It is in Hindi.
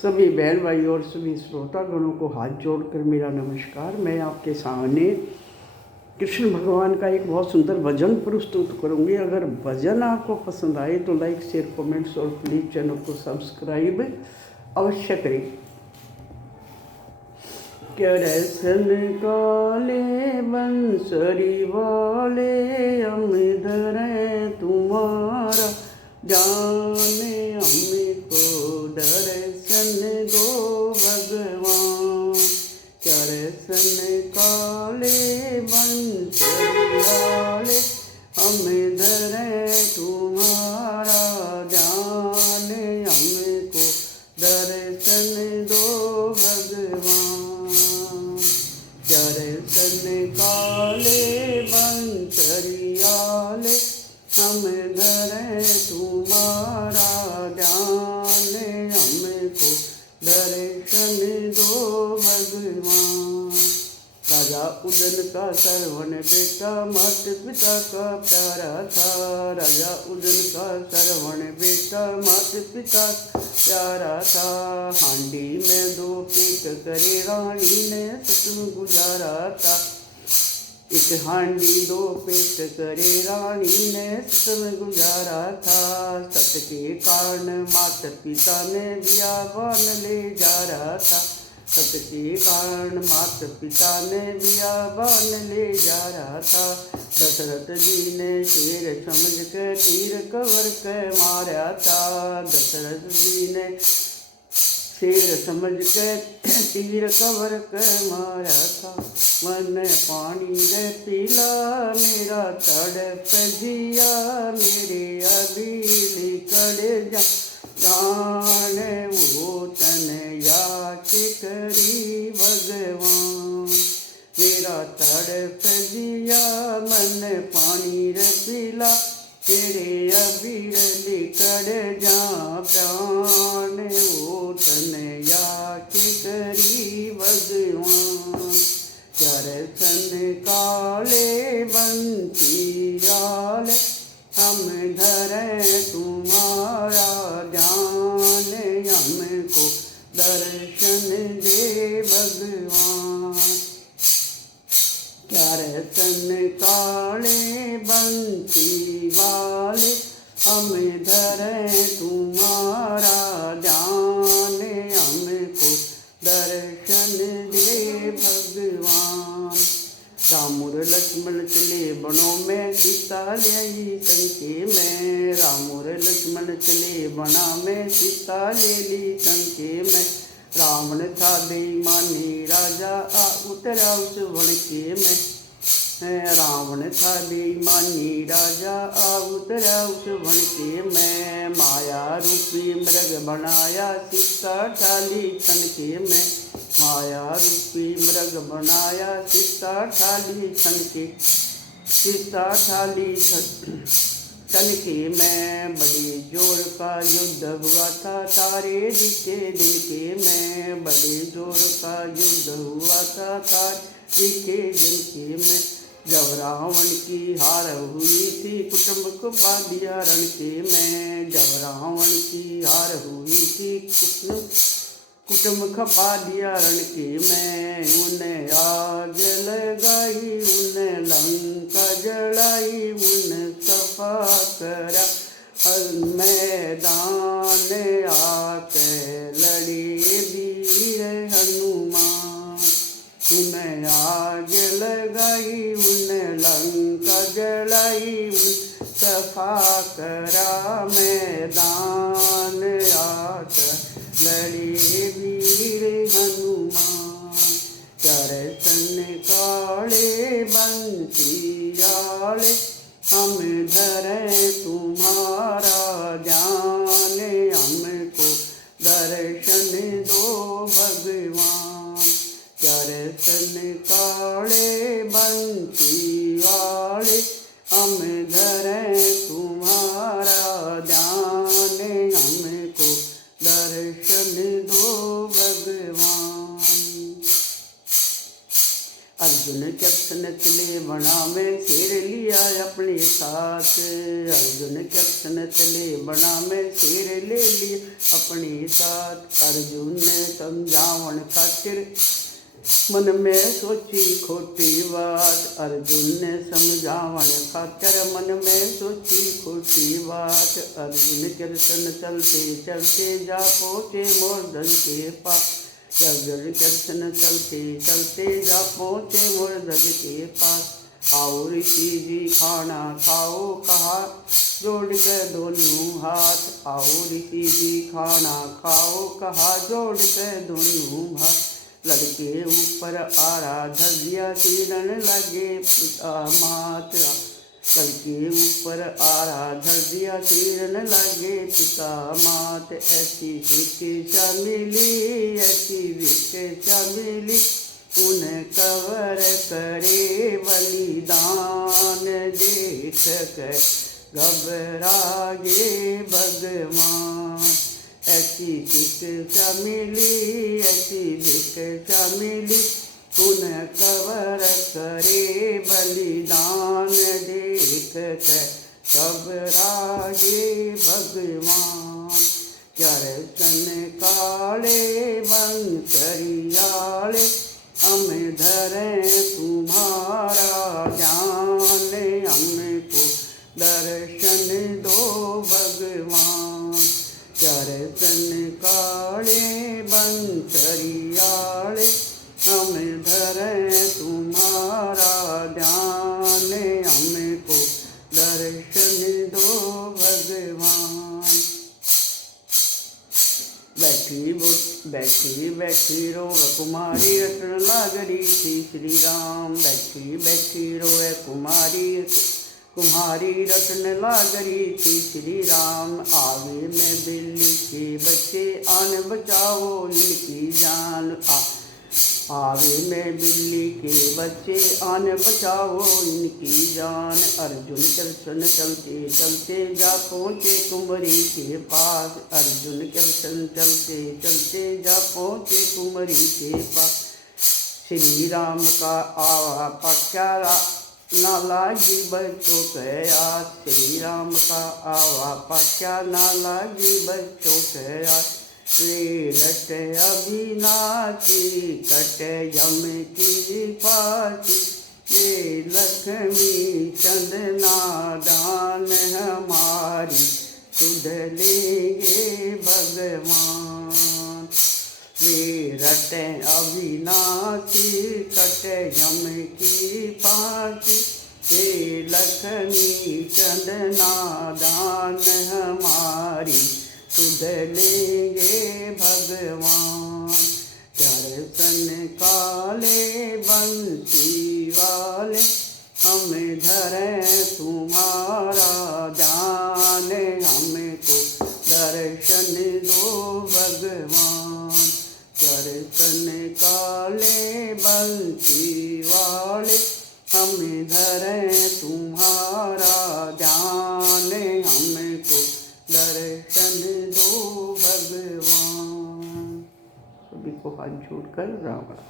सभी बहन भाई और सभी श्रोतागणों को हाथ जोड़कर मेरा नमस्कार। मैं आपके सामने कृष्ण भगवान का एक बहुत सुंदर भजन प्रस्तुत करूंगी। अगर भजन आपको पसंद आए तो लाइक शेयर कमेंट्स और प्लीज़ चैनल को सब्सक्राइब अवश्य करें। कृष्ण काले बंसरी वाले हम धरे तुम्हारा जाने हमको दर्शन दो भगवान। कृष्ण काले बंसरी वाले हम धरे तुम्हारा जाने हमको दर्शन दो भगवान। कृष्ण काले बंसरी वाले हम धरे तुम्हारा जाने हमको दर्शन दो भगवान। राजा उदन का श्रवण बेटा मात पिता का प्यारा था। राजा उदन का श्रवण बेटा मात पिता प्यारा था। हांडी में दो पेट करे रानी ने सत्संग गुजारा था। एक हांडी दो पेट करे रानी ने सत्संग गुजारा था। सत के कारण माता पिता ने बियाबान ले जा रहा था। सत के कारण माता पिता ने बियाबान ले जा रहा था। दशरथ जी ने शेर समझ के तीर कवर के मारा था। दशरथ जी ने शेर समझ के तीर कवर के मारा था। मन पानी रे पीला मेरा तड़प जिया मेरे अभी निकल जा जाने वो तन याच करी भगवान। मेरा तड़प जिया मन पानी रे पीला तेरे अबीर निकल जा प्राण वो तन याच करी भगवान। कृष्ण काले बंसी वाले हम धरे तुम्हारा जाने हमको दर्शन दे भगवान। कृष्ण काले बंसी वाले हम धरे तुम्हारा जाने हमको दर्शन दे भगवान। राम और लक्ष्मण चले बनों में सीता ले आई संके में। राम और लक्ष्मण चले बना में सीता ले ली संके में। रावण था बेईमानी राजा आ उतरा उस वणके में। रावण था बेईमानी राजा आ उतरा उस वणके में। माया रूपी मृग बनाया सीता ठाली छनके में। माया रूपी मृग बनाया सीता ठाली छनके सीता ठाली छनके में। बड़े जोर का युद्ध हुआ था तारे के दिन के में। बड़े जोर का युद्ध हुआ था तारे के दिन के में। जब रावण की हार हुई थी कुटुंब को पा दिया रण के में। जब रावण की हार हुई थी कुटुंब खपा दिया रण के में। उन्हें आग लगाई उन्हें लंका जलाई उन्हें सफा करा मैदान आके लड़े वीर हनुमान। उन्हें आग लगाई उन्हें लंका जलाई सफा करा मैदान आके लड़े वीर हनुमान। कृष्ण काले बंसी वाले हम धरे तुम्हारा जाने हमको दर्शन दो भगवान। कृष्ण काले बंसी वाले हम धरे तुम्हारा जाने अर्जुन कृष्ण चले बना में शेर लिया अपने साथ। अर्जुन कृष्ण चले बना में शेर ले लिया अपने साथ। अर्जुन ने समझावन खातिर मन में सोची खोटी बात। अर्जुन ने समझावन खातिर मन में सोची खोटी बात। अर्जुन कृष्ण चलते चलते जा पहुँचे मूर्धन के पास। अर्जुन कृष्ण चलते चलते जा पहुँचे मूर्धन के पास। आओ ऋषि जी खाना खाओ कहा जोड़ कर दोनों हाथ। आओ ऋषि जी खाना खाओ कहा जोड़ कर दोनों हाथ। लड़के ऊपर आराधर दिया चीरन लगे पिता मात। लड़के ऊपर आराधर दिया चीरन लगे पिता मात। ऐसी शिक्षा मिली ऐसी शिक्षा मिली उन्हें कवर करे बलिदान देख कर घबरागे भगवान। ऐसी शिक्षा मिली ऐसी शिक्षा मिली उन्हें कवर करे बलिदान देख कर घबरागे भगवान। चरसन काले बंसरियाले हम धरें तुम्हारा ज्ञान। हमको दर्शन दो भगवान। चरसन काले बंसरियाले हम धरें तुम्हारा ध्यान। हमको दर्शन दो भगवान। बैठी रोवे कुमारी रटन लागरी थी श्री राम। बैठी रोवे कुम्हारी रटन लागरी थी श्री राम। आगे में बिल्ली के बच्चे आन बचाओ इनकी जान। आगे में बिल्ली के बच्चे आन बचाओ इनकी जान। अर्जुन कृष्ण चलते चलते जा पहुँचे कुंवरी के पास। अर्जुन कृष्ण चलते चलते जा पहुँचे कुंवरी के पास। श्री राम का आवा पक्का ना लागी बच्चों के आस। श्री राम का आवा पक्का ना लागी बच्चों के आस। वे रट अविनाशी कट यम की फांसी। ये लक्ष्मी चंद नादान हमारी सुध लेंगे भगवान। वे रट अविनाशी कट यम की फांसी। ये लक्ष्मी चंद नादान हमारी सुध लेंगे भगवान। चरसन काले बंसी वाले हम धरें तुम्हारा ध्यान। हमको दर्शन दो भगवान। चरसन काले बंसी वाले हम धरें तुम्हारा ध्यान। हमको दर्शन दो भगवान। सभी को हाथ जोड़कर राम राम।